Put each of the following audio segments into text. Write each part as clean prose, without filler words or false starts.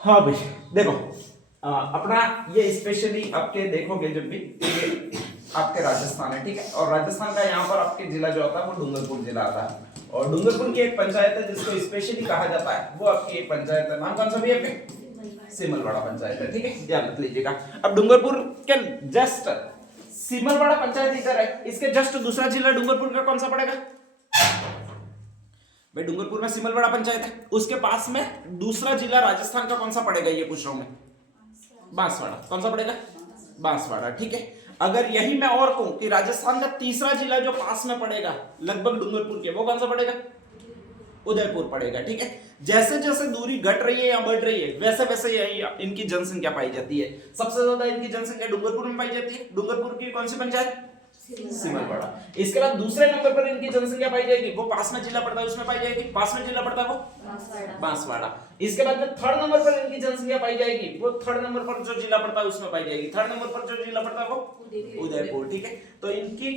हाँ भाई देखो, अपना ये स्पेशली आपके देखोगे जब भी ये आपके राजस्थान है, ठीक है। और राजस्थान का यहाँ पर आपके जिला जो आता है वो डूंगरपुर जिला आता है। और डूंगरपुर की एक पंचायत है जिसको स्पेशली कहा जाता है, वो आपकी एक पंचायत है, नाम कौन सा भी है आपके? सिमलवाड़ा पंचायत है, ठीक है, ध्यान रख लीजिएगा। अब डूंगरपुर के जस्ट सिमलवाड़ा पंचायत इधर है, इसके जस्ट दूसरा जिला डूंगरपुर का कौन सा पड़ेगा भाई? डूंगरपुर में सिमलवाड़ा पंचायत है, उसके पास में दूसरा जिला राजस्थान का कौन सा पड़ेगा ये पूछ रहा हूं मैं? बांसवाड़ा। कौन सा पड़ेगा? बांसवाड़ा, ठीक है। अगर यही मैं और कहूं कि राजस्थान का तीसरा जिला जो पास में पड़ेगा लगभग डूंगरपुर के, वो कौन सा पड़ेगा? उदयपुर पड़ेगा, ठीक है। जैसे जैसे दूरी घट रही है या बढ़ रही है वैसे वैसे यही इनकी जनसंख्या पाई जाती है। सबसे ज्यादा इनकी जनसंख्या डूंगरपुर में पाई जाती है। डूंगरपुर की कौन सी पंचायत? सिमलवाड़ा। इसके बाद दूसरे नंबर पर इनकी जनसंख्या पाई जाएगी, वो पास में जिला पड़ता है उसमें पाई जाएगी, पास में जिला पड़ता है वो बांसवाड़ा। इसके बाद में थर्ड नंबर पर इनकी जनसंख्या पाई जाएगी, वो थर्ड नंबर पर जो जिला पड़ता है उसमें पाई जाएगी, थर्ड नंबर पर जो जिला पड़ता है वो उदयपुर, ठीक है। तो इनकी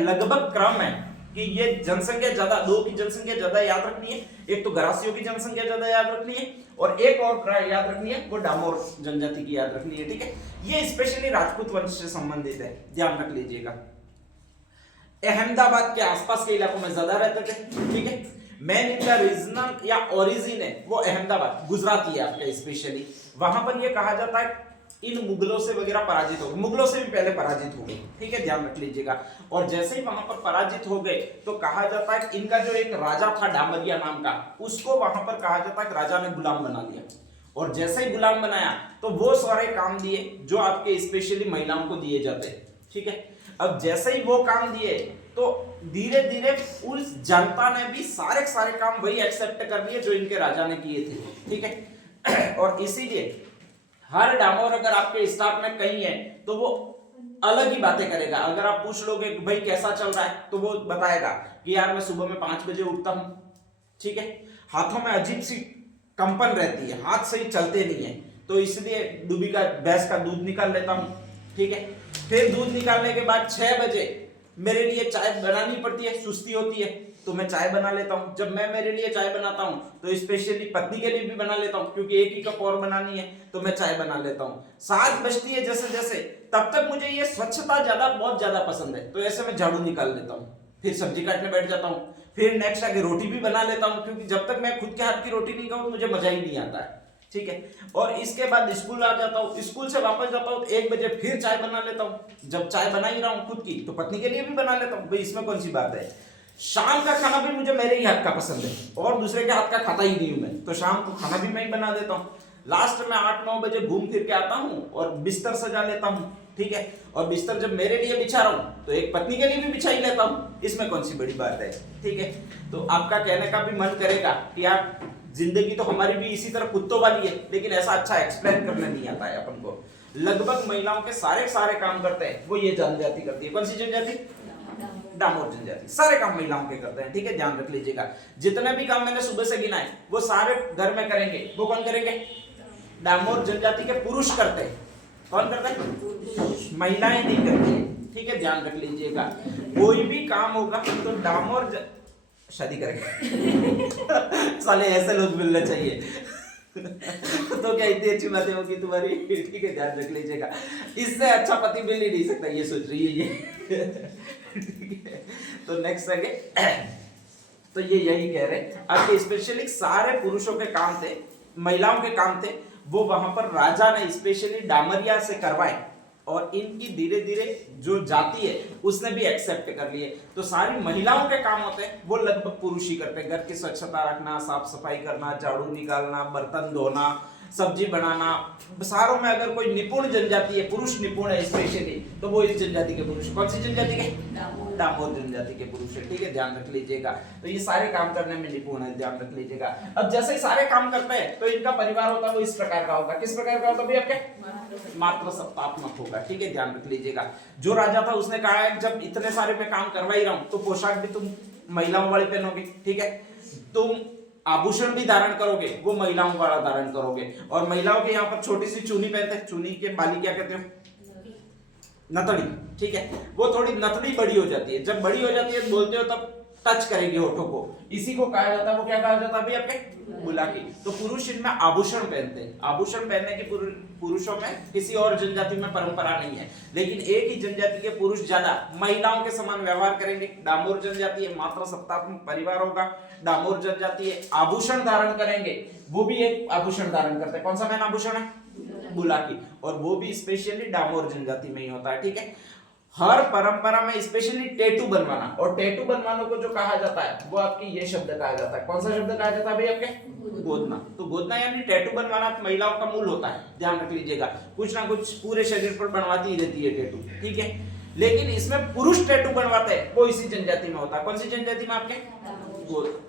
लगभग क्रम है कि ये जनसंख्या ज्यादा, दो की जनसंख्या ज्यादा याद रखनी है, एक तो गरासियों की जनसंख्या ज्यादा याद रखनी है और एक और याद रखनी है वो डामोर जनजाति की याद रखनी है, ठीक है। ये स्पेशली राजपूत वंश से संबंधित है, ध्यान रख लीजिएगा। अहमदाबाद के आसपास के इलाकों में ज्यादा रहते थे, ठीक है। मेन इनका रीजनल या ओरिजिन है वो अहमदाबाद, गुजराती है आपका स्पेशली। वहां पर ये कहा जाता है इन मुगलों से वगैरह पराजित हो गए, मुगलों से भी पहले पराजित हो गए, ठीक है, ध्यान रख लीजिएगा। और जैसे ही वहां पर पराजित हो गए तो कहा जाता है कि इनका जो एक राजा था डामरिया नाम का, उसको वहां पर कहा जाता है कि राजा ने गुलाम बना लिया। और जैसे ही गुलाम बनाया तो वो सारे काम दिए जो आपके स्पेशली महिलाओं को दिए जाते हैं, ठीक है। अब जैसे ही वो काम दिए तो धीरे धीरे उस जनता ने भी सारे काम वही एक्सेप्ट कर लिए जो इनके राजा ने किए थे, ठीक है। और इसीलिए हर डामोर अगर आपके स्टाफ में कहीं है तो वो अलग ही बातें करेगा। अगर आप पूछ लोगे कि भाई कैसा चल रहा है तो वो बताएगा कि यार मैं सुबह में 5 बजे उठता हूं, ठीक है, हाथों में अजीब सी कंपन रहती है, हाथ सही चलते नहीं है, तो इसलिए डूबी का भैंस का दूध निकाल लेता हूं, ठीक है। फिर दूध निकालने के बाद 6 बजे मेरे लिए चाय बनानी पड़ती है, सुस्ती होती है तो मैं चाय बना लेता हूं। जब मैं मेरे लिए चाय बनाता हूं तो स्पेशली पत्नी के लिए भी बना लेता हूं क्योंकि एक ही कप और बनानी है तो मैं चाय बना लेता हूं। 7 बजती है जैसे जैसे, तब तक मुझे ये स्वच्छता बहुत ज्यादा पसंद है, तो ऐसे मैं झाड़ू निकाल लेता हूं, फिर सब्जी काटने बैठ जाता हूं, फिर नेक्स्ट आगे रोटी भी बना लेता हूं क्योंकि जब तक मैं खुद के हाथ की रोटी नहीं खाऊं मुझे मजा ही नहीं आता है, ठीक है। और इसके बाद स्कूल आ जाता हूँ, स्कूल से वापस जाता हूँ 1 बजे फिर चाय बना लेता हूँ। जब चाय बना ही रहा हूँ खुद की तो पत्नी के लिए भी बना लेता हूँ, भाई इसमें कौन सी बात है। शाम का खाना भी मुझे मेरे ही हाथ का पसंद है और दूसरे के हाथ का खाता ही नहीं हूं मैं, तो शाम को खाना भी मैं ही बना देता हूँ। लास्ट में 8-9 बजे घूम फिर के आता हूँ और बिस्तर सजा लेता हूँ, ठीक है। और बिस्तर जब मेरे लिए बिछा रहा हूँ तो एक पत्नी के लिए भी बिछा ही लेता हूँ, इसमें कौन सी बड़ी बात है, ठीक है। तो आपका कहने का भी मन करेगा कि यार जिंदगी तो हमारी भी इसी तरह कुत्तों वाली है, लेकिन ऐसा अच्छा एक्सप्लेन करना नहीं आता है अपन को। लगभग महिलाओं के सारे काम करते हैं वो ये जनजाति करती है। कौन सी जनजाति? डामोर जनजाति। सारे काम महिलाओं के करते हैं, ठीक है, ध्यान रख लीजिएगा। जितने भी काम मैंने सुबह से गिनाए वो सारे घर में करेंगे, वो कौन करेंगे? डामोर जनजाति के पुरुष करते हैं। कौन करते हैं? महिलाएं नहीं करती है, ठीक है, ध्यान रख लीजिएगा। कोई भी काम होगा तो डामोर शादी करेंगे साले ऐसे लोग मिलने चाहिए तो क्या इतनी अच्छी बातें होगी तुम्हारी, ठीक है, ध्यान रख लीजिएगा। इससे अच्छा पति मिल ही नहीं सकता, ये सोच रही है ये ठीक है। तो नेक्स्ट आगे तो ये यही कह रहे हैं आपके स्पेशली सारे पुरुषों के काम थे, महिलाओं के काम थे, वो वहां पर राजा ने स्पेशली डामरिया से करवाए और इनकी धीरे धीरे जो जाति है उसने भी एक्सेप्ट कर लिए। तो सारी महिलाओं के काम होते हैं वो लगभग पुरुष ही करते हैं। घर की स्वच्छता रखना, साफ सफाई करना, झाड़ू निकालना, बर्तन धोना, सब्जी बनाना, सारों में अगर कोई निपुण जनजाति है, पुरुष निपुण है स्पेशली, तो वो इस जनजाति के पुरुष। कौन सी जनजाति के? डामोर जनजाति के पुरुष है, ठीक है, ध्यान रख लीजिएगा। तो ये सारे काम करने में निपुण है, ध्यान रख लीजिएगा। अब जैसे ही सारे काम करते हैं तो इनका परिवार होता है वो इस प्रकार का होगा। किस प्रकार का होता है? आपके मात्र सत्तात्मक होगा, ठीक है, ध्यान रख लीजिएगा। जो राजा था उसने कहा है जब इतने सारे मैं काम करवा ही रहा हूं तो पोशाक भी तुम महिलाओं वाली पहनोगे, ठीक है, तुम आभूषण भी धारण करोगे वो महिलाओं वाला धारण करोगे। और महिलाओं के यहाँ पर छोटी सी चुनी पहनते हैं, चुनी के बाली क्या कहते हो? नथड़ी, ठीक है, वो थोड़ी नथड़ी बड़ी हो जाती है। जब बड़ी हो जाती है बोलते हो तब टच करेगी होठों को, इसी को कहा जाता है, वो क्या कहा जाता है भाई आपके बुलाकी। तो पुरुष इनमें आभूषण पहनते हैं, आभूषण पहनने की पुरुषों में किसी और जनजाति में परंपरा नहीं है, लेकिन एक ही जनजाति के पुरुष ज्यादा महिलाओं के समान व्यवहार करेंगे। डामोर जनजाति है, मात्र सत्तात्मक परिवार होगा। डामोर जनजाति है, आभूषण धारण करेंगे, वो भी एक आभूषण धारण करते हैं। कौन सा मेन आभूषण है? बुलाकी, और वो भी स्पेशली डामोर जनजाति में ही होता है, ठीक है। हर परंपरा में स्पेशली टैटू बनवाना, और टैटू बनवाने को जो कहा जाता है वो आपकी ये शब्द कहा जाता है। कौन सा शब्द कहा जाता है भाई आपके? गोदना। तो गोदना यानी टैटू बनवाना महिलाओं का मूल होता है, ध्यान रख लीजिएगा। कुछ ना कुछ पूरे शरीर पर बनवाती ही रहती है टैटू, ठीक है। लेकिन इसमें पुरुष टैटू बनवाते हैं, वो इसी जनजाति में होता है। कौन सी जनजाति में आपके?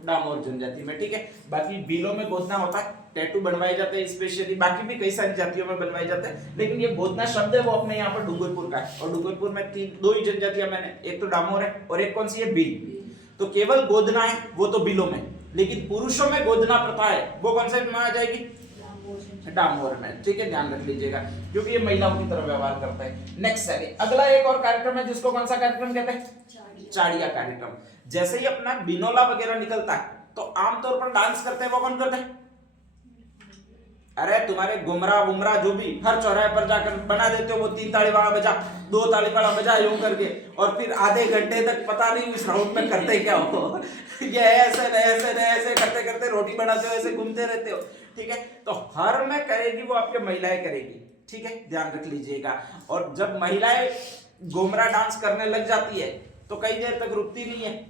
डामोर जनजाति में, ठीक है। बाकी बीलों में गोदना होता है, टैटू बनवाए जाते हैं स्पेशली, बाकी भी कई सारी जातियों में बनवाए जाते हैं, लेकिन ये गोदना शब्द है वो अपने यहाँ पर डूंगरपुर का है। और डूंगरपुर में दो ही जनजातियां मैंने, एक तो डामोर है और एक कौन सी है? बील। तो केवल गोदना है वो तो बीलों में, लेकिन पुरुषों में गोदना प्रथा है वो कौन सा माना जाएगी? डामोर में, ठीक है, ध्यान रख लीजिएगा, क्योंकि ये महिलाओं की तरह व्यवहार करता है। नेक्स्ट है अगला एक और कार्यक्रम है जिसको कौन सा कार्यक्रम कहते हैं? चाड़िया कार्यक्रम। जैसे ही अपना बिनोला वगैरह निकलता है तो आमतौर पर डांस करते हैं वो कौन करते हैं? अरे तुम्हारे गुमरा बुमरा जो भी हर चौराहे पर जाकर बना देते हो वो 3 ताली वाला बजा, 2 ताली वाला बजा यूं करके, और फिर आधे घंटे तक पता नहीं उस राउंड में करते क्या हो ये ऐसे करते करते रोटी बनाते हो, ऐसे घूमते रहते हो, ठीक है। तो हर में करेगी वो आपके महिलाएं करेगी, ठीक है, ध्यान रख लीजिएगा। और जब महिलाएं गोमरा डांस करने लग जाती है तो कई देर तक रुकती नहीं है।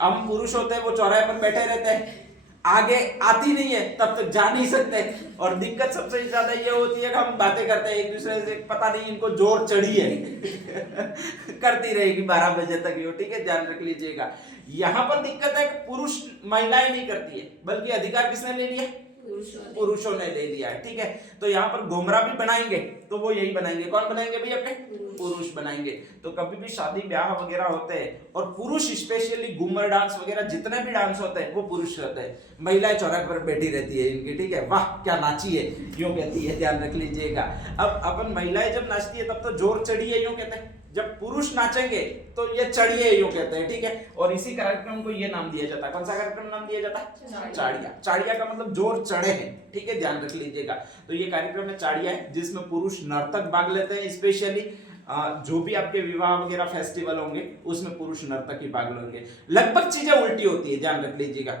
हम पुरुष होते हैं वो चौराहे पर बैठे रहते हैं, आगे आती नहीं है, तब तक जा नहीं सकते। और दिक्कत सबसे ज्यादा ये होती है कि हम बातें करते हैं एक दूसरे से, पता नहीं इनको जोर चढ़ी है करती रहेगी 12 बजे तक ये, ठीक है, ध्यान रख लीजिएगा। यहाँ पर दिक्कत है कि पुरुष महिलाएं नहीं करती है, बल्कि अधिकार किसने ले लिया? पुरुषों ने ले लिया है, ठीक है। तो यहाँ पर गोमरा भी बनाएंगे तो वो यही बनाएंगे, कौन बनाएंगे भाई? अपने पुरुष बनाएंगे। तो कभी भी शादी ब्याह वगैरह होते हैं और पुरुष स्पेशली घूमर डांस वगैरह जितने भी डांस होते हैं वो पुरुष रहते हैं, महिलाएं चौराहे पर बैठी रहती है इनकी, ठीक है, वाह क्या नाची है यूं कहती है, ध्यान रख लीजिएगा। अब अपन महिलाएं जब नाचती है तब तो जोर चढ़ी है यूं कहते हैं, जब पुरुष नाचेंगे तो ये चढ़िए यूं कहते हैं, ठीक है। और इसी कार्यक्रम को ये नाम दिया जाता है, कौन सा कार्यक्रम नाम दिया जाता है? चाड़िया। चाड़िया का मतलब जोर चढ़े हैं, ठीक है, ध्यान रख लीजिएगा। तो ये कार्यक्रम में चाड़िया है जिसमें पुरुष नर्तक भाग लेते हैं, स्पेशली जो भी आपके विवाह वगैरह फेस्टिवल होंगे उसमें पुरुष नर्तक ही भाग लेंगे। लगभग चीजें उल्टी होती है, ध्यान रख लीजिएगा।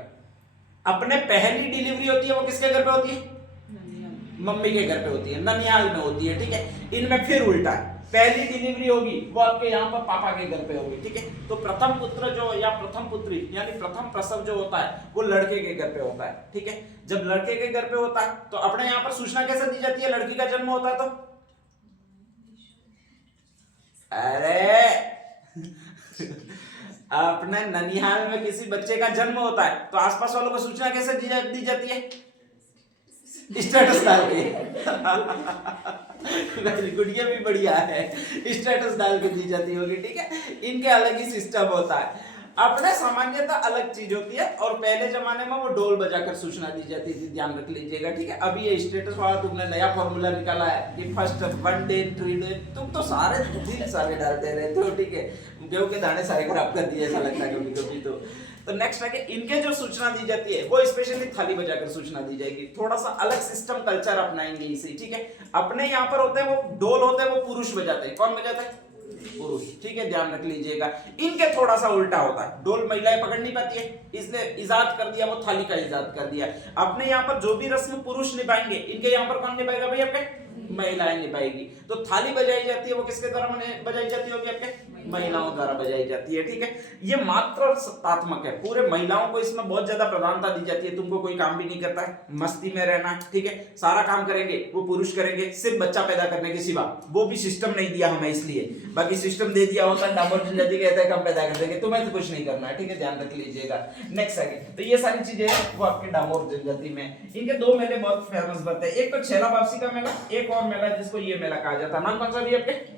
अपने पहली डिलीवरी होती है वो किसके घर पे होती है? मम्मी के घर पे होती है, ननिहाल में होती है, ठीक है। इनमें फिर उल्टा है, पहली डिलीवरी होगी वो आपके यहाँ पर पापा के घर पे होगी, ठीक है। तो प्रथम पुत्र जो या प्रथम पुत्री यानी प्रथम प्रसव जो होता है वो लड़के के घर पे होता है, ठीक है। जब लड़के के घर पे होता है तो अपने यहाँ पर सूचना कैसे दी जाती है? लड़की का जन्म होता है तो अरे अपने ननिहाल में किसी बच्चे का जन्म होता है तो आसपास वालों को सूचना कैसे दी जाती है? स्टेटस डाल के वेरी गुड, ये भी बढ़िया है, स्टेटस डाल के दी जाती होगी, ठीक है। इनके अलग ही सिस्टम होता है, अपने सामान्यता अलग चीज होती है। और पहले जमाने में वो ढोल बजाकर सूचना दी जाती थी, ध्यान रख लीजिएगा, ठीक है। अभी ये स्टेटस वाला तुमने नया फॉर्मूला निकाला है कि फर्स्ट 1 डे 3 डे, तुम तो सारे दिन सारे डालते रहते हो, ठीक है। गेहूं के दाने सारे खराब कर दिए ऐसा लगता है कभी कभी। तो नेक्स्ट है कि इनके जो सूचना दी जाती है वो स्पेशली थाली बजाकर सूचना दी जाएगी, थोड़ा सा अलग सिस्टम कल्चर अपनाएंगे इसे, ठीक है। अपने यहाँ पर होते हैं वो ढोल होते हैं वो पुरुष बजाते हैं, कौन बजाता है? पुरुष, ठीक है, ध्यान रख लीजिएगा। इनके थोड़ा सा उल्टा होता है, ढोल महिलाएं पकड़ नहीं पाती है इसलिए इजाद कर दिया, वो थाली का इजाद कर दिया। अपने यहाँ पर जो भी रस्म पुरुष निभाएंगे इनके यहाँ पर कौन निभाएगा भाई? आपके महिलाएं निभाएगी। तो थाली बजाई जाती है वो किसके द्वारा बजाई जाती होगी? आपके महिलाओं द्वारा बजाई जाती है, ठीक है। ये मात्र सत्तात्मक है, पूरे महिलाओं को इसमें बहुत ज्यादा प्रधानता दी जाती है। तुमको कोई काम भी नहीं करता है, मस्ती में रहना है, ठीक है, सारा काम करेंगे वो पुरुष करेंगे, सिर्फ बच्चा पैदा करने के सिवा। वो भी सिस्टम नहीं दिया हमें इसलिए, बाकी सिस्टम दे दिया होता डामोर जनजाति कहते हैं कम पैदा कर देंगे, तुम्हें तो कुछ नहीं करना है, ठीक है, ध्यान रख लीजिएगा। नेक्स्ट है तो ये सारी चीजें वो आपके डामोर जनजाति में। इनके 2 मेले बहुत फेमस बनते हैं, एक तो छेला वापसी का मेला, एक और मेला जिसको ये मेला कहा जाता है, नाम कौन सा भी आपके?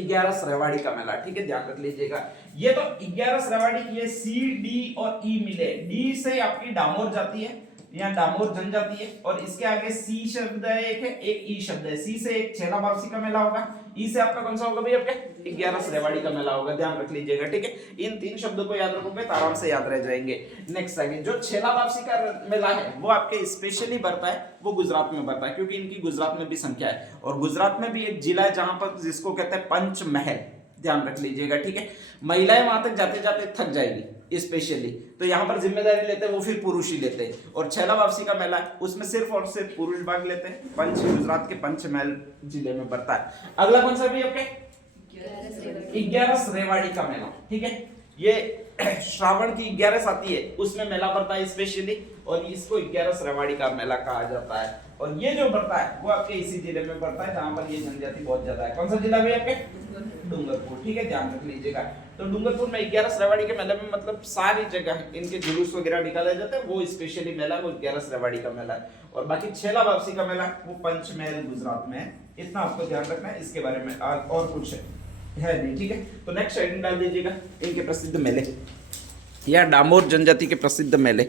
11 रेवाड़ी का मेला, ठीक है, ध्यान रख लीजिएगा। ये तो 11 रेवाड़ी, ये सी डी और ई मिले, डी से आपकी डामोर जाती है यहाँ डामोर जनजाति है और इसके आगे सी शब्द है, एक ई शब्द है। सी से एक छेला वापसी का मेला होगा, ई से आपका कौन सा होगा भाई, आपके 11 रेवाड़ी का मेला होगा, ध्यान रख लीजिएगा, ठीक है। इन 3 शब्दों को याद रखोगे तो आराम से याद रह जाएंगे। नेक्स्ट आगे जो छेला वापसी का मेला है वो आपके स्पेशली बढ़ता है, वो गुजरात में बढ़ता है, क्योंकि इनकी गुजरात में भी संख्या है। और गुजरात में भी एक जिला है जहां पर जिसको कहते हैं पंचमहल, ध्यान रख लीजिएगा, ठीक है। महिलाएं वहां तक जाते जाते थक जाएगी स्पेशली, तो यहाँ पर जिम्मेदारी लेते हैं वो फिर पुरुष ही लेते हैं। और छेला वापसी का मेला है उसमें सिर्फ और सिर्फ पुरुष भाग लेते हैं। गुजरात के पंचमहल जिले में पड़ता है। अगला कौन सा भी आपके 11 रेवाड़ी का मेला, ठीक है। ये श्रावण की 11 आती है उसमें मेला पड़ता है स्पेशली, और इसको 11 रेवाड़ी का मेला कहा जाता है। और ये जो पड़ता है वो आपके इसी जिले में पड़ता है जहां पर ये जनजाति बहुत ज्यादा है। कौन सा जिला भी आपके, डूंगरपुर, ठीक है, ध्यान रख लीजिएगा। तो डूंगरपुर में 11 रेवाड़ी के मेले में मतलब सारी जगह इनके जुलूस वगैरह निकाले जाते हैं, वो स्पेशली मेला वो 11 रेवाड़ी का मेला है। और बाकी छेला वापसी का मेला वो पंचमहल गुजरात में है, इतना आपको ध्यान रखना है। इसके बारे में और कुछ है नहीं, ठीक है। तो नेक्स्ट हेडिंग डाल दीजिएगा इनके प्रसिद्ध मेले या डामोर जनजाति के प्रसिद्ध मेले।